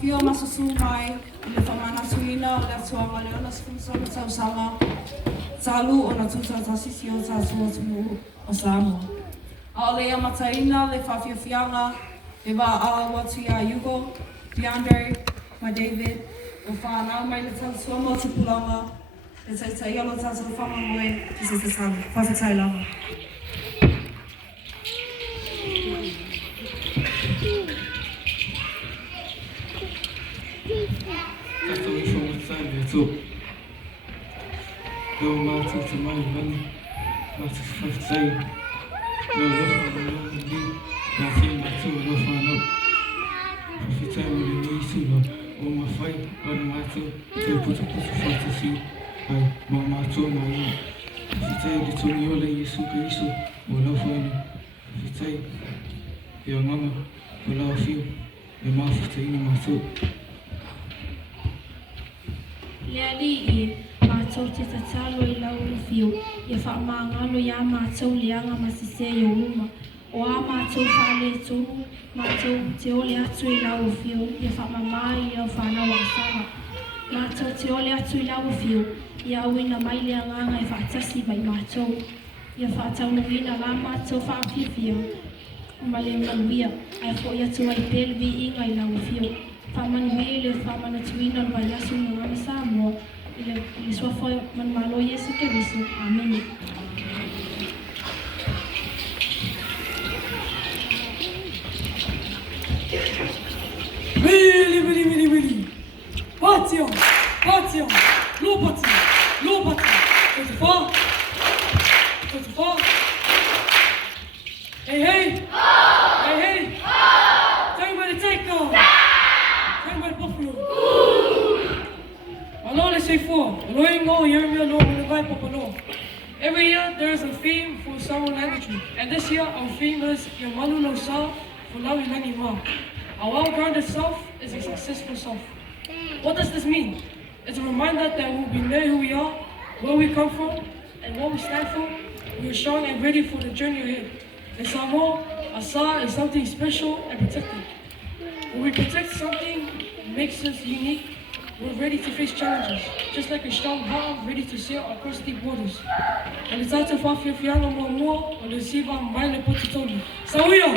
Fio masasu mai, le whamana suina o le atuanga le ona sifusona tausanga, talu o na tuta tasisi o tātua tumu o Samoa. A o le amataina le whawhiawhianga, e wā a watu ia Hugo, DeAndre, my David, o whanau mai le tātua mo te pulanga, le taitai alo tātua whamamoe, te se te talu, whawhetai lava. Tātou I whamatai mea tō. Nō mātou te mai mani, mātou te whawhetai. Nō rofa o nō ni, nā whia mātou o rofa anau. Whawhetai o le ni tūma o mā whai, ora mātou te puta whaitasiu. Ai, mā mātou mā iu. Whawhetai le tōni ola Iesu Keriso, o lau whainu. Whawhetai, e o nganga, o lau whiu, e mā whawhetai mātou. Lea li I mātou te tatalo I lau whiu, ia whaamangalo ia mātou leanga masise I o uma. O a mātou whale tonu, mātou te ole atu I lau whiu, ia whaamamai I au whanau asara. Mātou te ole atu I lau whiu, ia auina mai lea nganga I whaatasi bai mātou. Ia whaataunuina la mātou whaapipia, male maluia, ai fo ia tu ai pelvi inga I lau whiu. Whamanu le whamana tuina o vai asu no ngana Samoa, I swafo man malo Iesu Keriso. Amen. Really. Patio, Lopati. 24. Hey. Tell me where to take off. Buffalo. Malo le say four. Loingo, Yermia, no, Papano. Every year there is a theme for Samoan language, and this year our theme is Your malu no sa, Folau lagimā. Our well-grounded self is a successful self. What does this mean? It's a reminder that we'll be knowing who we are, where we come from, and what we stand for. We are strong and ready for the journey ahead. In Samoa, a sa is something special and protected. When we protect something, it makes us unique. We're ready to face challenges, just like a strong heart ready to sail across deep waters. And it's out of whawhiawhianga mua o le siwa mai le potitonu. Sauia!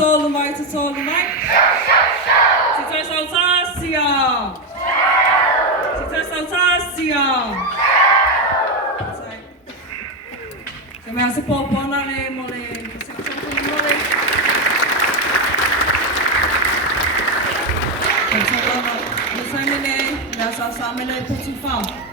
tolu mai, ta tolu mai. Si tai sautasia. Si tai sautasia. Se mea se popona le mole, se chopo le mole. Le samene, la sa samene putu fa.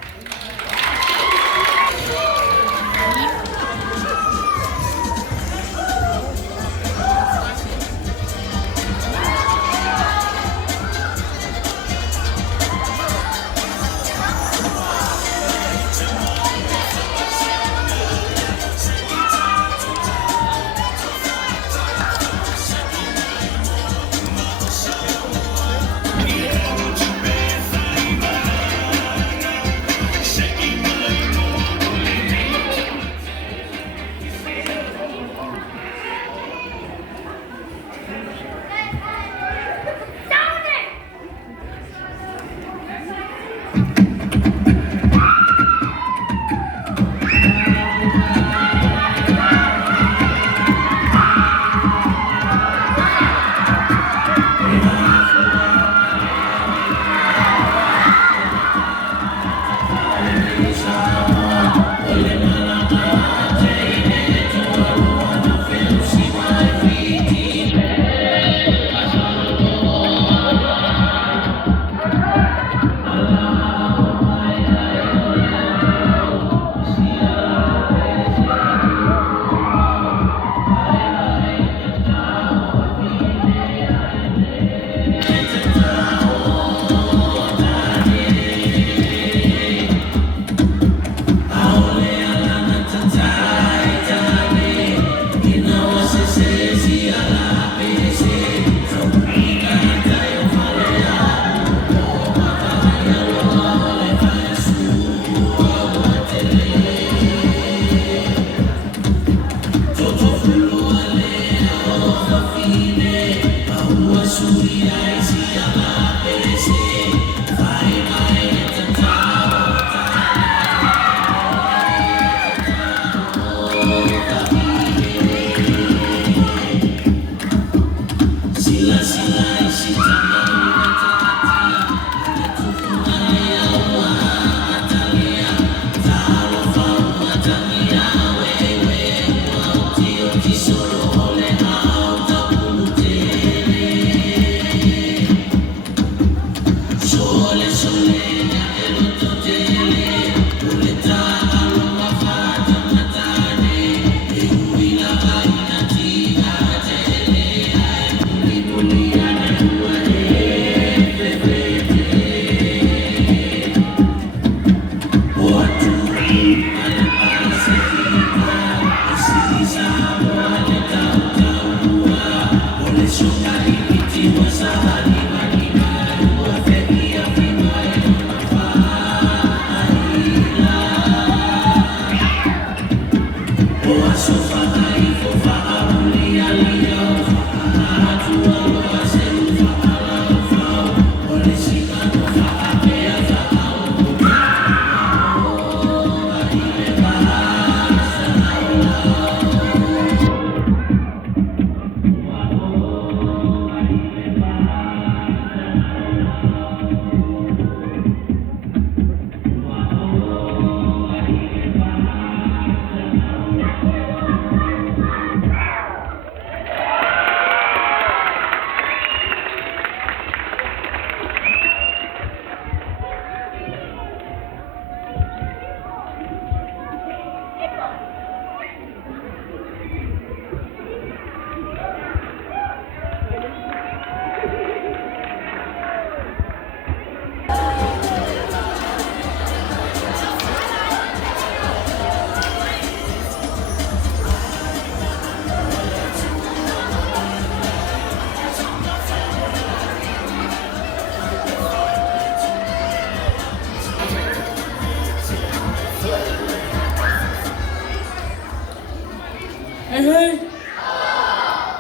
Hey, hey.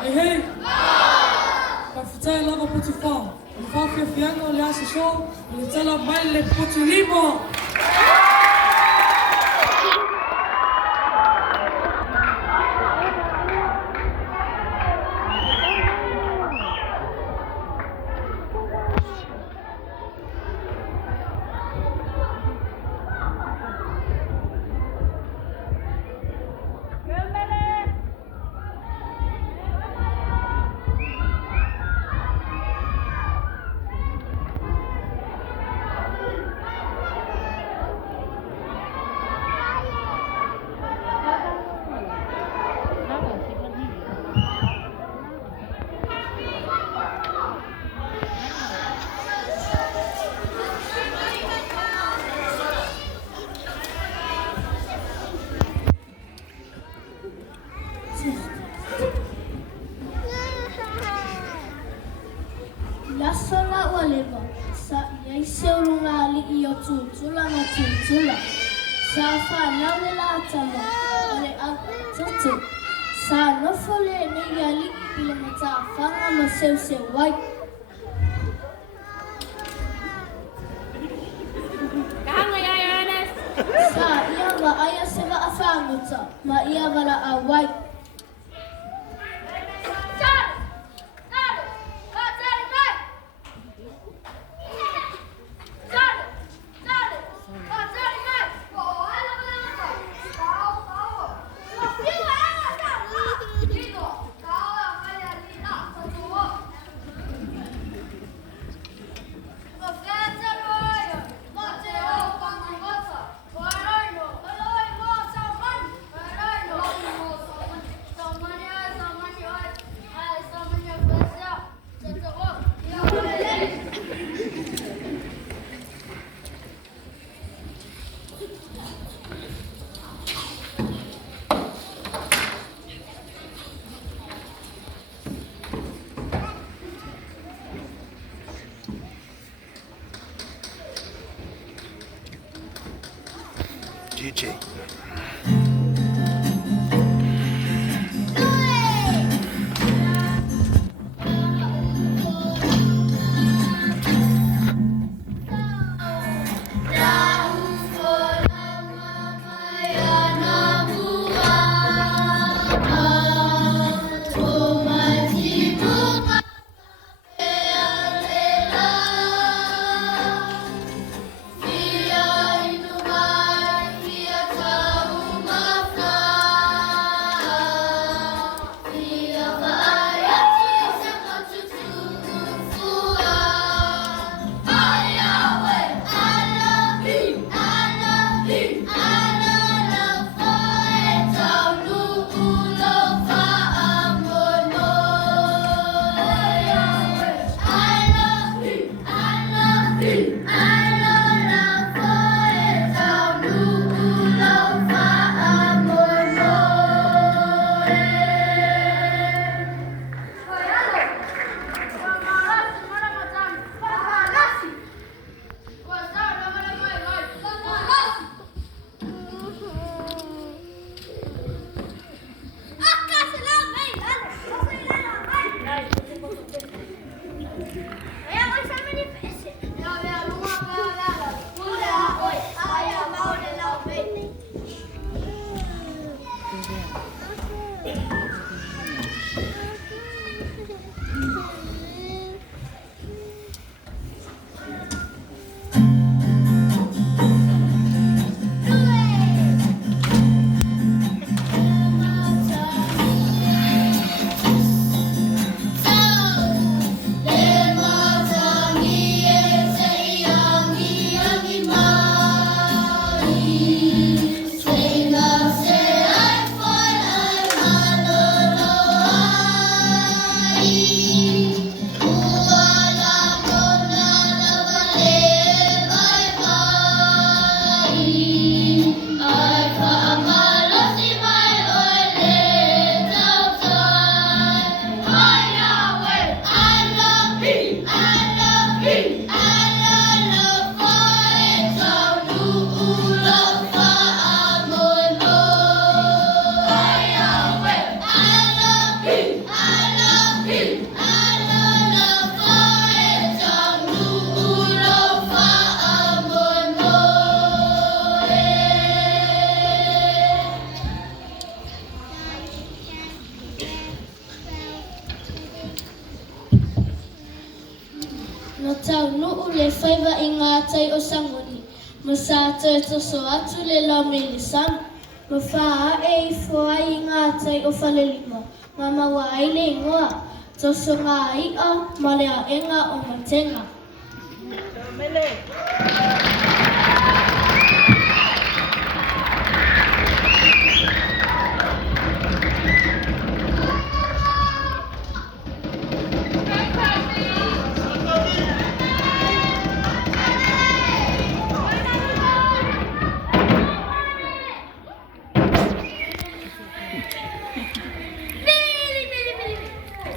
Hey, hey. Pafutai lava putu fa. Mfafia fiango le asisho. Ulitala maile putu limo. Lasala waleva sa yai seulunga li iyo tutula na tutula sa whanau le la tama ole a tutu sa nofole ne yali pila mata whanga ma seu wai. Kahanga ya Ernest. Sa ia wa aya se wa a whanguta ma ia wala a wai. DJ. No tau nuu le whaiva I ngā tai o sangoni. Ma sā tō so atu le lau me le sam. Ma whaa e I whai I ngā tai o whalelima. Ma maua ai le ingoa. Tō so ngā ia ma le a enga o matenga.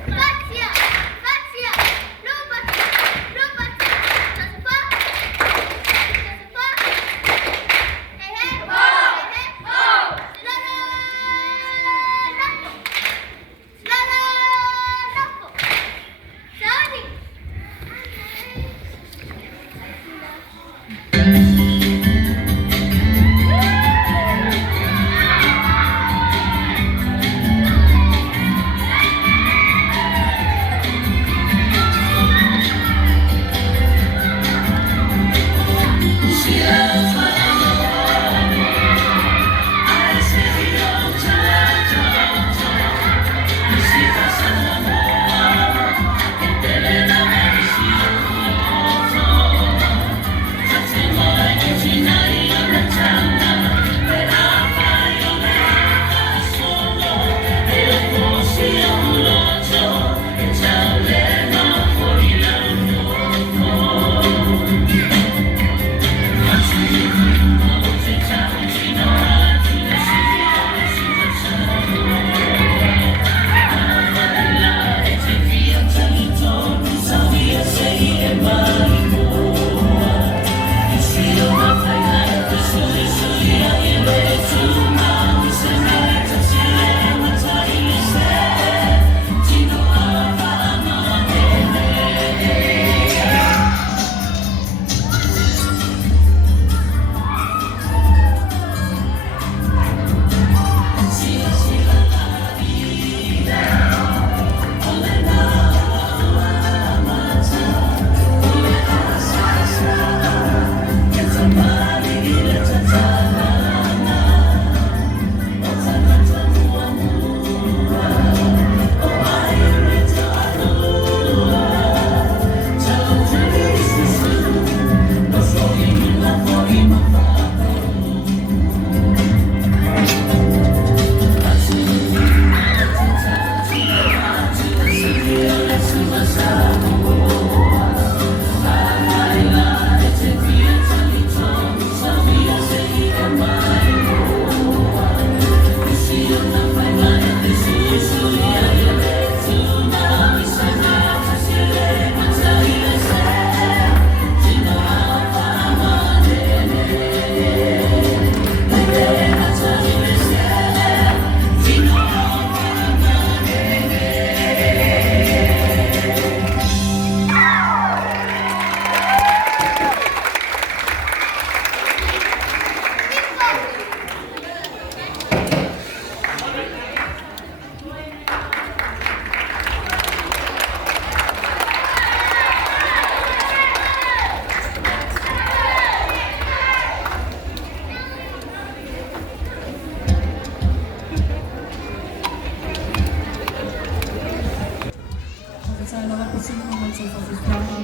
Grazie, no, sa lawa po sino naman sa whawhiwhianga.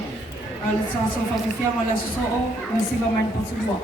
Alat sa whawhiwhianga la susoo, may siwa man po sulua.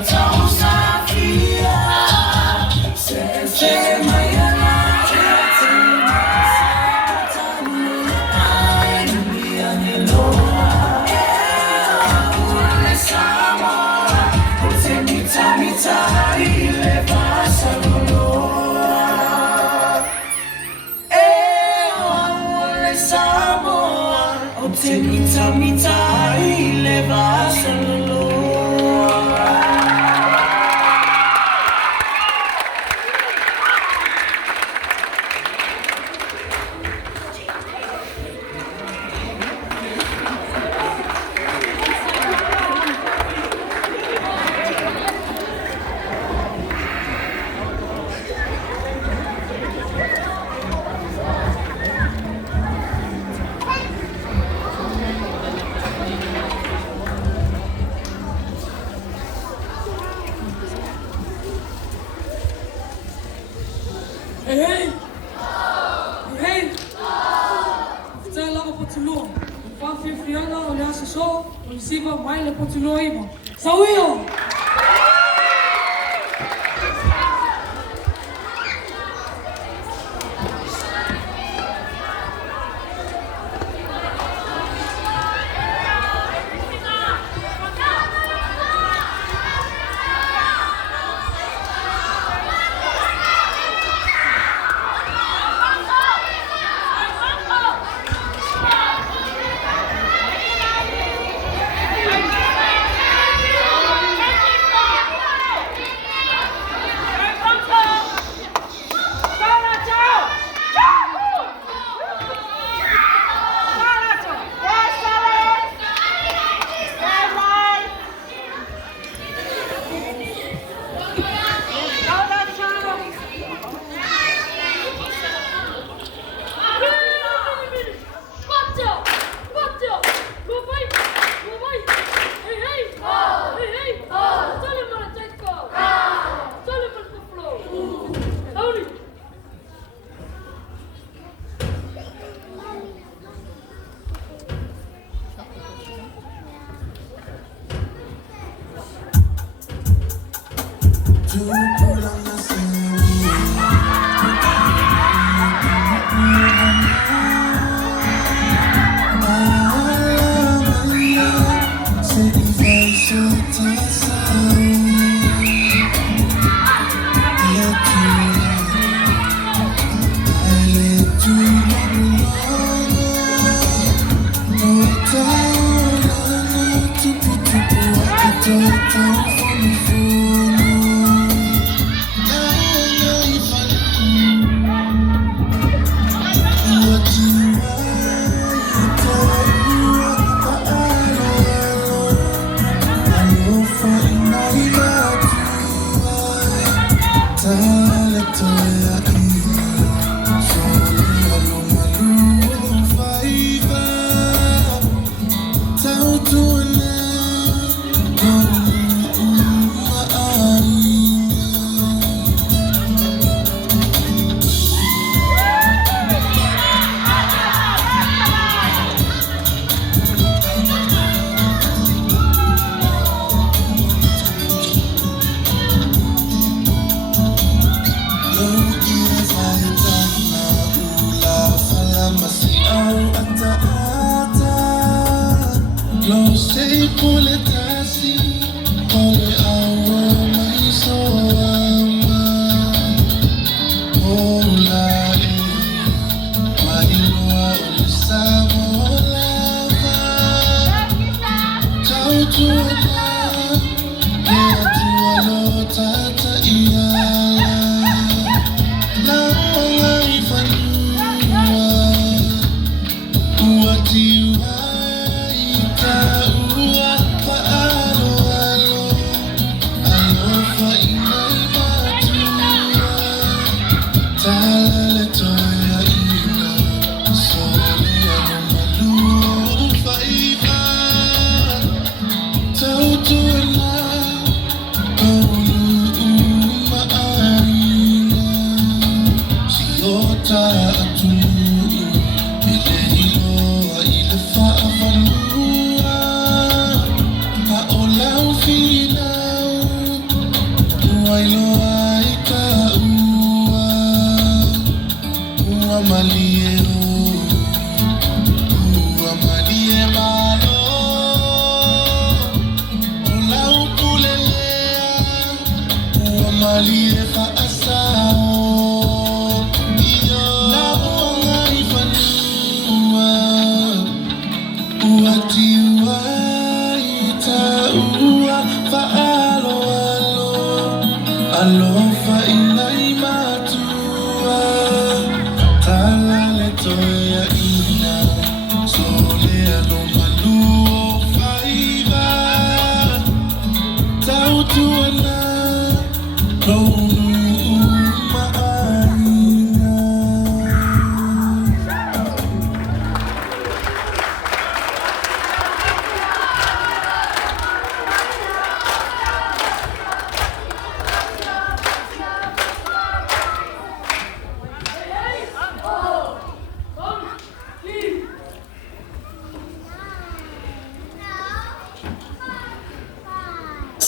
Malu Hey! Hey! Vertel lang op het toernooi. Van Viviana, Oliasa Sol, Olisiva, Maile op het toernooi. Sauio!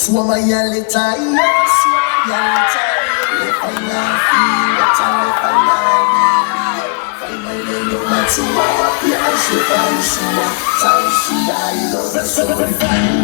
Swama yaleta, swama yaleta. If I not feel what I find my way no matter what. Yeah, I should find someone. Time she I love that's so fine.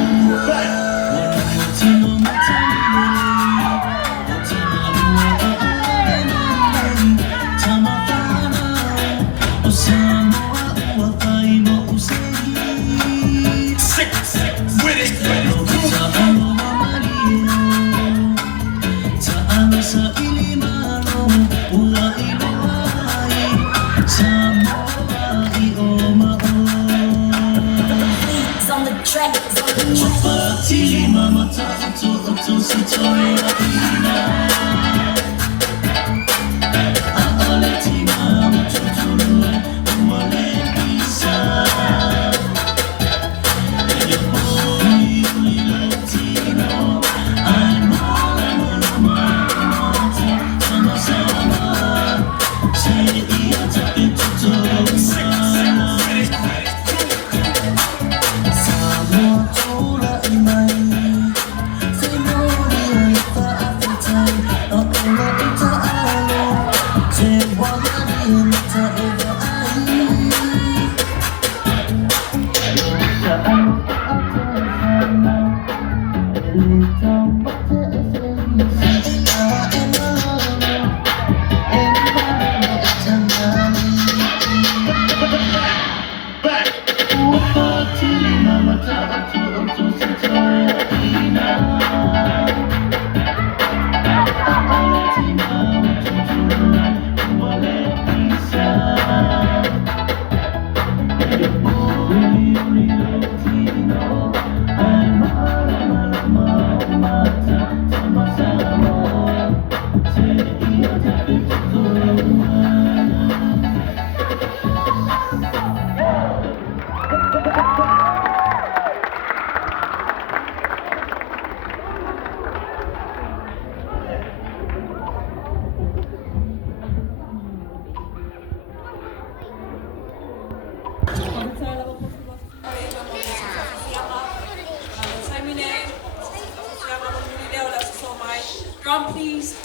Drum, please.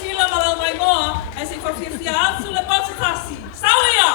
Sila malau mai moa, e se whawhiawhia atu le patatasi. Sauia!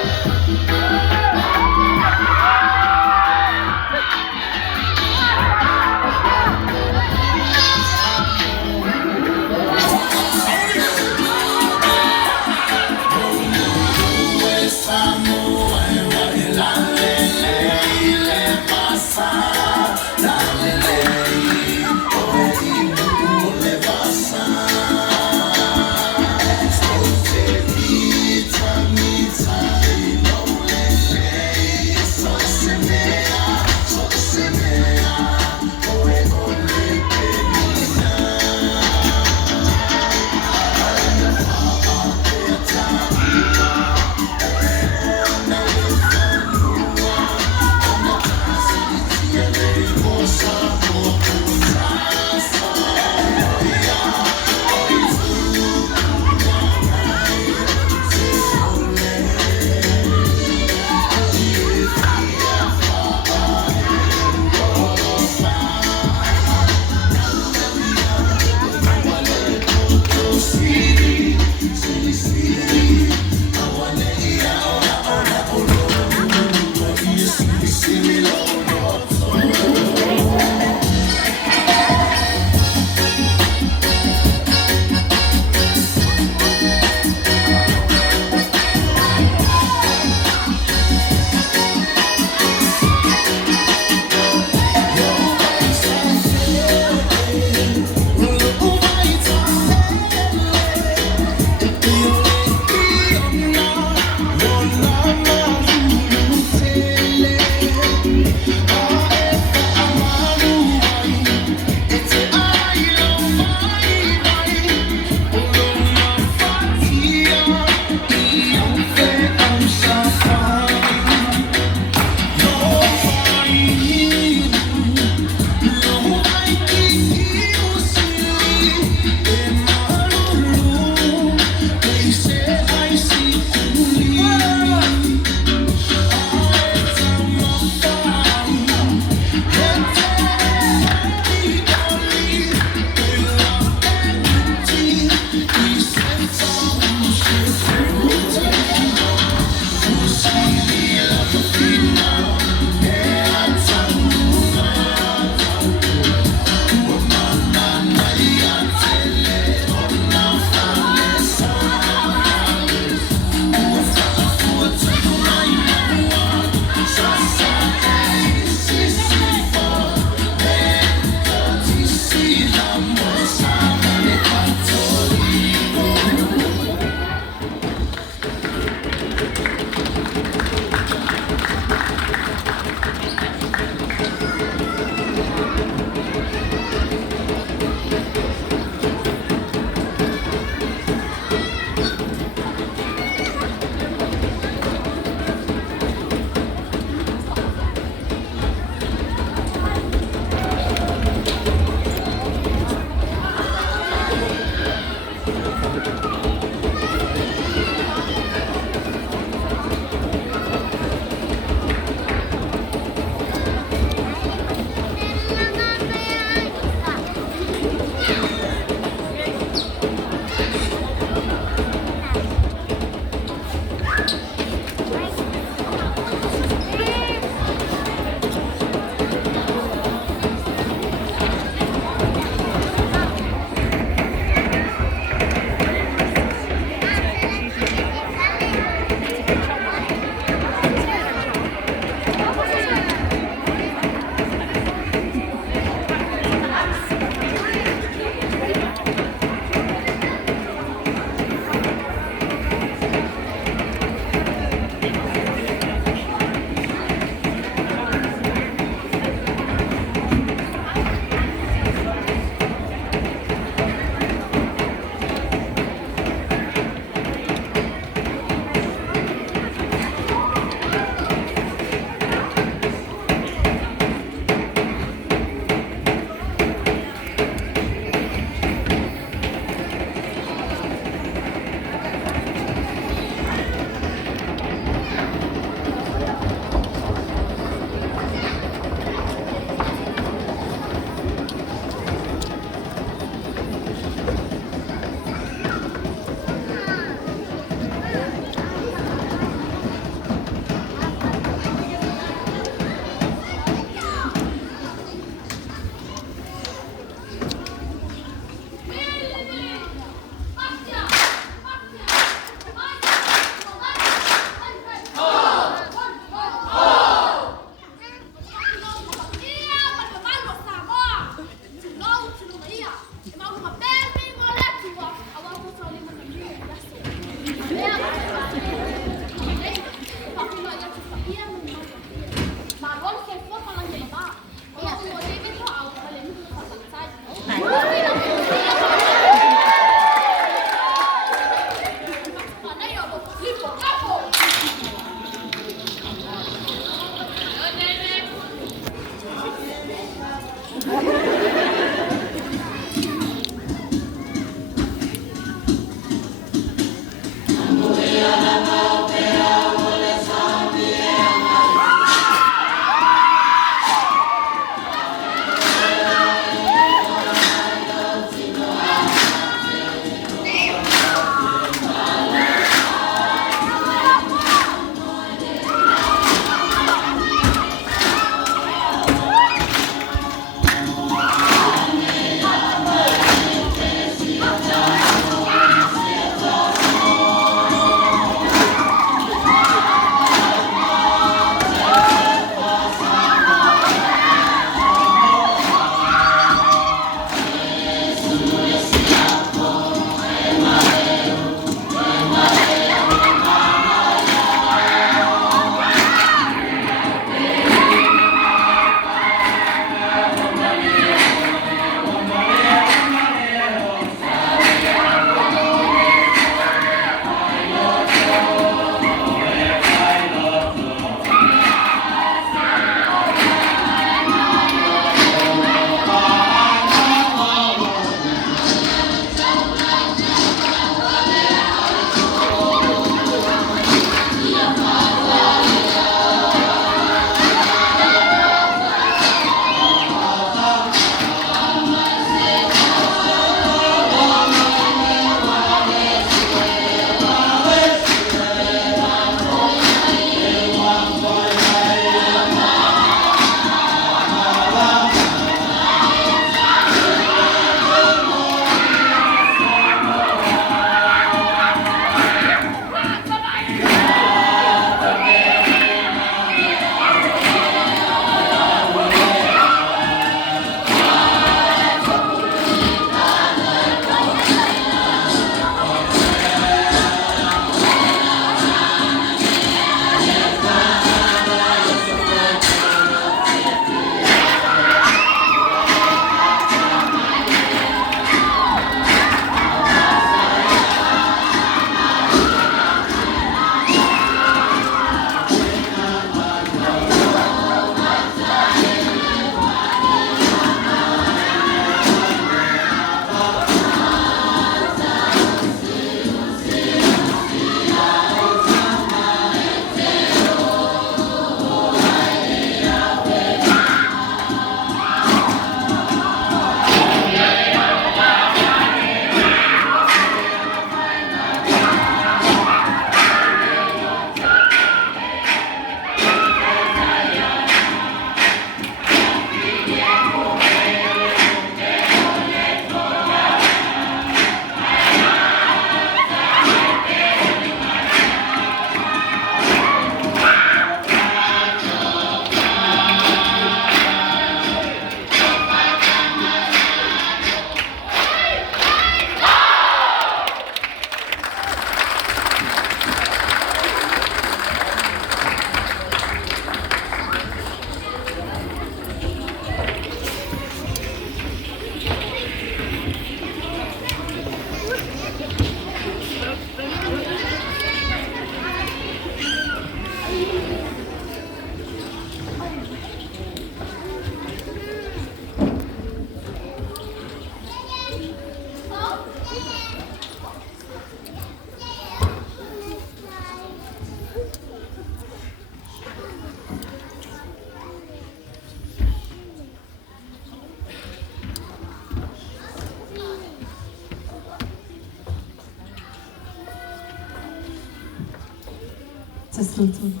tūtunu.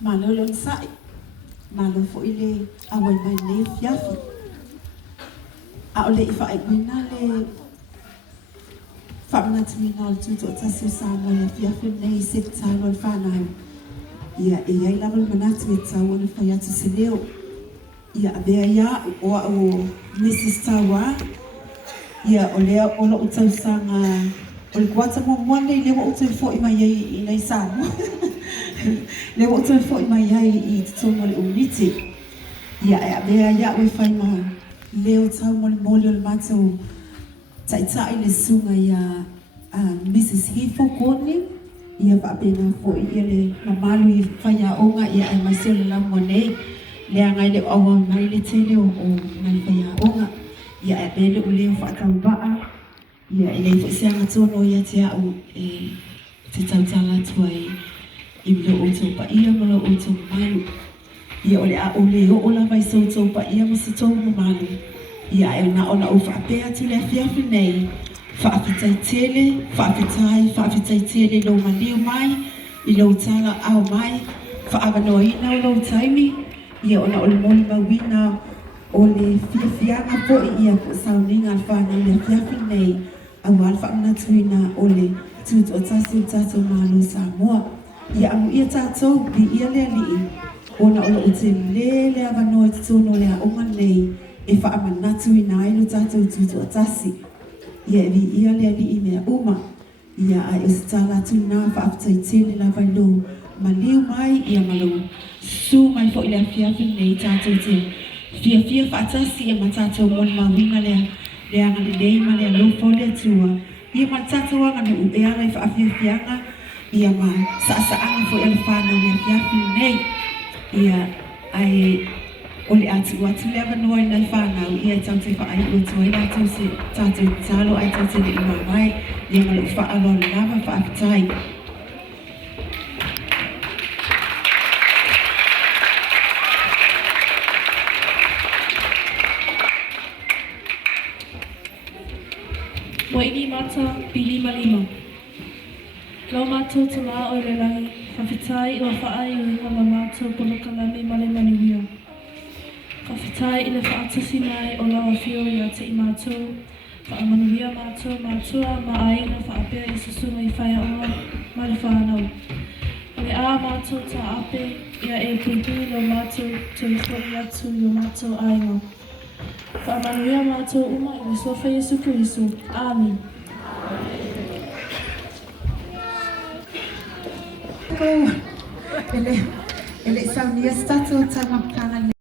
Malo lon sai. Malo fo ile awai mai nei fiafi. A ole I whae wina le whamanatu wina le tūtu o tasi o Samoa le fiafi nei se tālo le whanau. Ia e ai lawa le manatu e tau o le whai atu se leo. Ia a bea ia o Mrs. Tawa. Ia o lea o lo utau sanga o le kuata mo mwande le wa utau fo I mai ai I nei Samoa. Le wa utau fo I mai ai I tutono le umiti. Ia e a bea ia o whai ma leo tau mo le mole o le mātou taitai le sunga ia Mrs. Hifo Courtney. Ia whaapena fo I le mamalu I whai a onga ia ai maseo le lau mo nei. Lea ngai le awa mai le tele o ngai whai a onga. Ia e bele o leo whaatau baa. Ia e lei whaseanga tono ia te au te tautala tuai I mlo o tau pa ia mlo o tau malu. Ia ole a o leo o la vai so tau pa ia masa tau malu. Ia e na ona o whaapea tu le fiafi nei. Whaafitai tele, whaafitai tele lo maliu mai. I lo tala au mai. Whaavanoa ina o lo taimi. Ia ona o le moli mawina o le fiafianga po I ia po sauninga al whanau le fiafi nei. Au alfa amnatuina o le tūtu o tasi o tātou malo Samoa. Ia amu ia tātou Bi ia lea lii. Ona o o te lele avanoa te tono lea onga nei. E whaamanatuina ai lo tātou tūtu o tasi. Ia e vi ia lea lii mea uma. Ia ai o se tāla tūna whaafitai tele la vai lo. Maliu mai ia malo. Su mai fo I lea fiafi nei tātou te. Fia whaatasi ia ma tātou moni mawinga lea. Lea ngale nei ma lea lofo lea tua. Ia ma tātou anga no ue ala I whaafianga. Ia ma saasaanga fo ia le whanau lea fiafi nei. Ia ai ole atu lea wanoa I nai whanau. Ia I tau te whaai o tua. Ia tau se tātou talo ai tau te le ima mai. Ia ma le whaalo le lava whaafitai. Waini mata pili malima. Lau mātou te mā o le langi, whawhitai ua whaai o ngama mātou pono kalame male maniwia. Whawhitai I le whaatasi mai o lawa whio I a te I mātou, whaamanuia mātou mātua ma aina whaapea I susunga I whaia oa ma le whanau. Le a mātou ta ape ia e pui lo mātou te whori atu I o mātou aina. Whaamanuia mātou uma I le sofa Yesu Kristo. Amen. Ele saunia stato tama kana